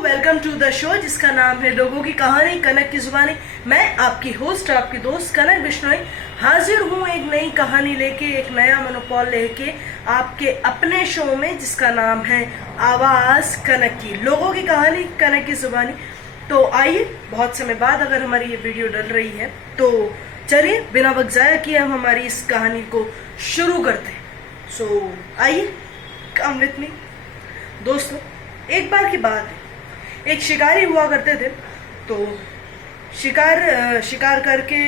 Welcome to the show जिसका नाम है लोगों की कहानी कनक की जुबानी। मैं आपकी होस्ट, आपकी दोस्त कनक बिश्नोई हाजिर हूँ एक नई कहानी लेके, एक नया मनोपॉल लेके आपके अपने शो में जिसका नाम है आवाज कनक की, लोगों की कहानी कनक की जुबानी। तो आइए, बहुत समय बाद अगर हमारी ये वीडियो डल रही है तो चलिए बिना वक्त जाया किए हम हमारी इस कहानी को शुरू करते हैं। सो आइए, कम विथ मी। दोस्तों, एक बार की बात है, एक शिकारी हुआ करते थे। तो शिकार करके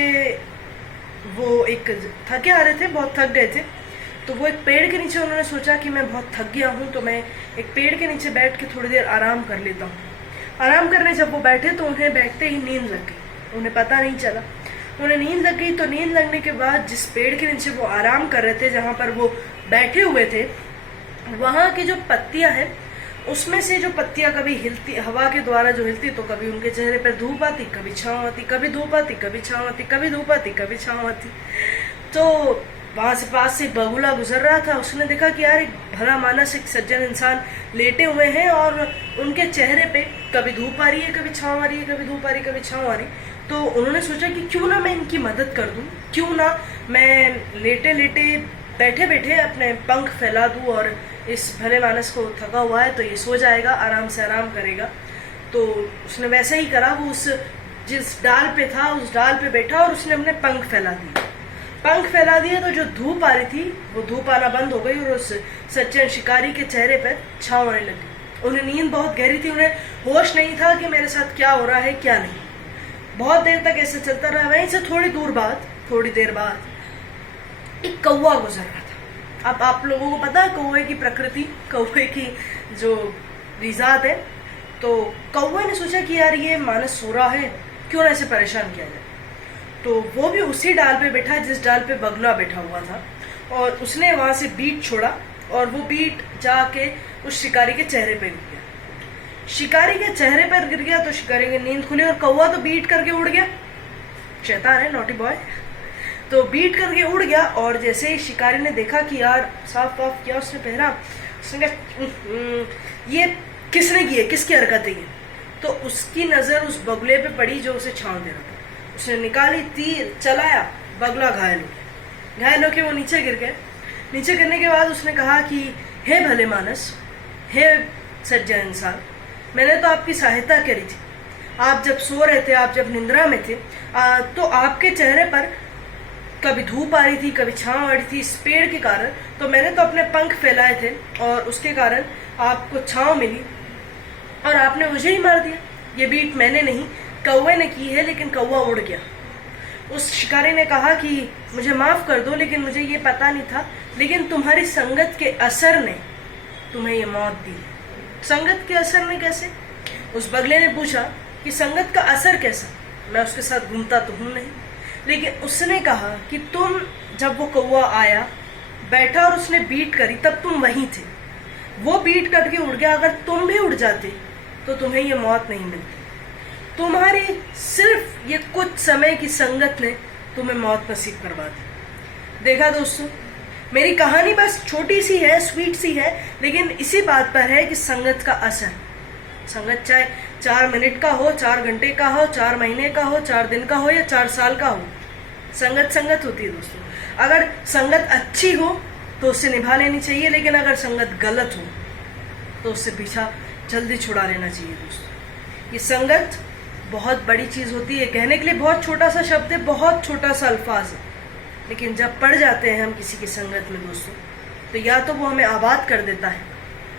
वो एक थके आ रहे थे, बहुत थक गए थे। तो वो एक पेड़ के नीचे, उन्होंने सोचा कि मैं बहुत थक गया हूँ तो मैं एक पेड़ के नीचे बैठ के थोड़ी देर आराम कर लेता हूँ। आराम करने जब वो बैठे तो उन्हें बैठते ही नींद लग गई, उन्हें पता नहीं चला। उन्हें नींद लग गई। तो नींद लगने के बाद जिस पेड़ के नीचे वो आराम कर रहे थे, जहाँ पर वो बैठे हुए थे, वहाँ की जो पत्तियां हैं उसमें से जो पत्तियां कभी हिलती, हवा के द्वारा जो हिलती, तो कभी उनके चेहरे पर धूप आती, कभी छाँव आती, कभी धूप आती, कभी छाँव आती, कभी धूप आती, कभी छाँव आती। तो वहां से पास से एक बगुला गुजर रहा था। उसने देखा कि यार एक भला मानस, एक सज्जन इंसान लेटे हुए हैं और उनके चेहरे पे कभी धूप आ रही है, कभी छाँव आ रही है, कभी धूप आ रही है, कभी छाँव आ रही। तो उन्होंने सोचा कि क्यों ना मैं इनकी मदद कर दूं, क्यों ना मैं लेटे लेटे बैठे बैठे अपने पंख फैला दूं और इस भले मानस को, थका हुआ है तो ये सो जाएगा, आराम से आराम करेगा। तो उसने वैसे ही करा। वो उस जिस डाल पे था उस डाल पे बैठा और उसने अपने पंख फैला दिए। पंख फैला दिए तो जो धूप आ रही थी वो धूप आना बंद हो गई और उस सज्जन शिकारी के चेहरे पर छाँव आने लगी। उन्हें नींद बहुत गहरी थी, उन्हें होश नहीं था कि मेरे साथ क्या हो रहा है क्या नहीं। बहुत देर तक ऐसे चलता रहा। वहीं से थोड़ी देर बाद एक कौवा गुजर रहा था। अब आप लोगों को पता है कौवे की प्रकृति, कौवे की जो रिजात है। तो कौवे ने सोचा कि यार ये मानस सो रहा है, क्यों ना इसे परेशान किया जाए। तो वो भी उसी डाल पे बैठा जिस डाल पे बगुला बैठा हुआ था और उसने वहां से बीट छोड़ा और वो बीट जाके उस शिकारी के चेहरे पे गिर गया। शिकारी के चेहरे पर गिर गया तो शिकारी की नींद खुली और कौवा तो बीट करके उड़ गया। शैतान है, नॉटी बॉय। तो बीट करके उड़ गया और जैसे ही शिकारी ने देखा कि यार साफ साफ क्या उसने पहना, उसने कहा ये किसने की है, किसकी हरकत है ये। तो उसकी नजर उस बगुले पे पड़ी जो उसे छांव दे रहा था। उसने निकाली, तीर चलाया, बगुला घायल हो गया। घायल होके वो नीचे गिर गए। नीचे गिरने के बाद उसने कहा कि हे भले मानस, हे सज्जन इंसान, मैंने तो आपकी सहायता करी थी। आप जब सो रहे थे, आप जब निंद्रा में थे, तो आपके चेहरे पर कभी धूप आ रही थी, कभी छाँव आ रही थी इस पेड़ के कारण। तो मैंने तो अपने पंख फैलाए थे और उसके कारण आपको छाँव मिली और आपने मुझे ही मार दिया। ये बीट मैंने नहीं, कौवे ने की है, लेकिन कौवा उड़ गया। उस शिकारी ने कहा कि मुझे माफ कर दो, लेकिन मुझे ये पता नहीं था, लेकिन तुम्हारी संगत के असर ने तुम्हें ये मौत दी। संगत के असर ने कैसे? उस बगले ने पूछा कि संगत का असर कैसा? मैं उसके साथ घूमता तो हूं नहीं। लेकिन उसने कहा कि तुम, जब वो कौवा आया, बैठा और उसने बीट करी, तब तुम वहीं थे। वो बीट करके उड़ गया। अगर तुम भी उड़ जाते तो तुम्हें ये मौत नहीं मिलती। तुम्हारी सिर्फ ये कुछ समय की संगत ने तुम्हें मौत नसीब करवा दी। देखा दोस्तों, मेरी कहानी बस छोटी सी है, स्वीट सी है, लेकिन इसी बात पर है कि संगत का असर। संगत चाहे 4 मिनट का हो, 4 घंटे का हो, 4 महीने का हो, 4 दिन का हो या 4 साल का हो, संगत होती है दोस्तों। अगर संगत अच्छी हो तो उससे निभा लेनी चाहिए, लेकिन अगर संगत गलत हो तो उससे पीछा जल्दी छुड़ा लेना चाहिए दोस्तों। ये संगत बहुत बड़ी चीज होती है। कहने के लिए बहुत छोटा सा शब्द है, बहुत छोटा सा अल्फाज है, लेकिन जब पड़ जाते हैं हम किसी की संगत में दोस्तों, तो या तो वो हमें आबाद कर देता है,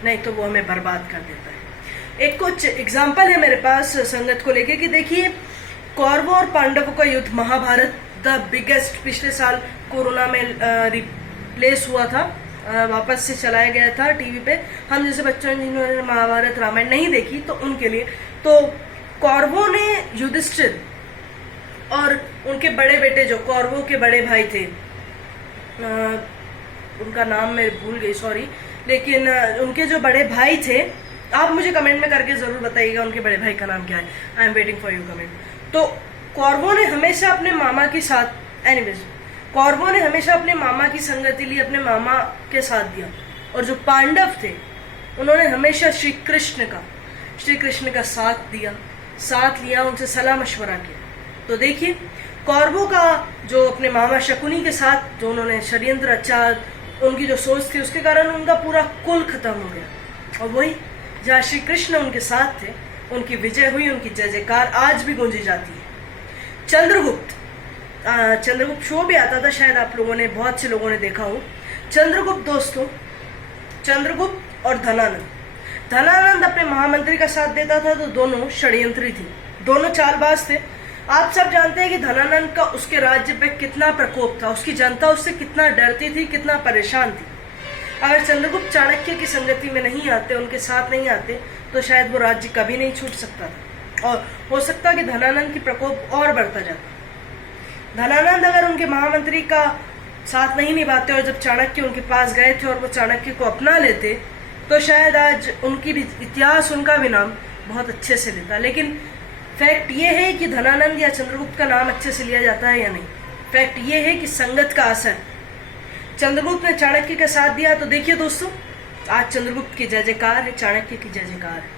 नहीं तो वो हमें बर्बाद कर देता है। एक कुछ एग्जाम्पल है मेरे पास संगत को लेके कि देखिए, कौरवों और पांडवों का युद्ध, महाभारत, द बिगेस्ट, पिछले साल कोरोना में रिप्लेस हुआ था, वापस से चलाया गया था टीवी पे। हम जैसे बच्चों ने जिन्होंने महाभारत रामायण नहीं देखी तो उनके लिए। तो कौरवों ने युधिष्ठिर और उनके बड़े बेटे, जो कौरवों के बड़े भाई थे, उनका नाम मैं भूल गई, सॉरी, लेकिन उनके जो बड़े भाई थे, आप मुझे कमेंट में करके जरूर बताइएगा उनके बड़े भाई का नाम क्या है। I am waiting for you comment. तो कौरवों ने हमेशा अपने मामा के साथ, एनीवेज, कौरवों ने हमेशा अपने मामा की संगति ली, अपने मामा के साथ दिया। और जो पांडव थे उन्होंने हमेशा श्री कृष्ण का, श्री कृष्ण का साथ लिया, उनसे सलाह मशवरा किया। तो देखिए कौरवों का जो अपने मामा शकुनी के साथ जो उन्होंने षड्यंत्र रचा, उनकी जो सोच थी उसके कारण उनका पूरा कुल खत्म हो गया। और वही जहाँ श्री कृष्ण उनके साथ थे, उनकी विजय हुई, उनकी जय जयकार आज भी गूंजी जाती है। चंद्रगुप्त शो भी आता था, शायद आप लोगों ने, बहुत से लोगों ने देखा हो। चंद्रगुप्त दोस्तों, चंद्रगुप्त और धनानंद अपने महामंत्री का साथ देता था, तो दोनों षड्यंत्री थे, दोनों चालबाज थे। आप सब जानते हैं कि धनानंद का उसके राज्य पे कितना प्रकोप था, उसकी जनता उससे कितना डरती थी, कितना परेशान थी। अगर चंद्रगुप्त चाणक्य की संगति में नहीं आते, उनके साथ नहीं आते, तो शायद वो राज्य कभी नहीं छूट सकता था और हो सकता कि धनानंद की प्रकोप और बढ़ता जाता। धनानंद अगर उनके महामंत्री का साथ नहीं निभाते और जब चाणक्य उनके पास गए थे और वो चाणक्य को अपना लेते, तो शायद आज उनकी भी इतिहास, उनका भी नाम बहुत अच्छे से लेता। लेकिन फैक्ट ये है कि धनानंद या चंद्रगुप्त का नाम अच्छे से लिया जाता है या नहीं। फैक्ट ये है कि संगत का असर। चंद्रगुप्त ने चाणक्य का साथ दिया, तो देखिए दोस्तों आज चंद्रगुप्त की जय जयकार है, चाणक्य की जय जयकार है।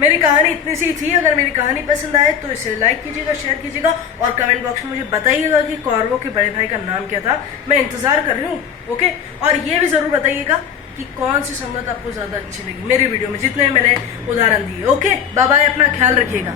मेरी कहानी इतनी सी थी। अगर मेरी कहानी पसंद आए तो इसे लाइक कीजिएगा, शेयर कीजिएगा और कमेंट बॉक्स में मुझे बताइएगा कि कौरवों के बड़े भाई का नाम क्या था। मैं इंतजार कर रही हूँ। ओके, और ये भी जरूर बताइएगा कि कौन सी संगत आपको ज्यादा अच्छी लगी मेरी वीडियो में, जितने मैंने उदाहरण दिए। ओके, बाय बाय, अपना ख्याल रखिएगा।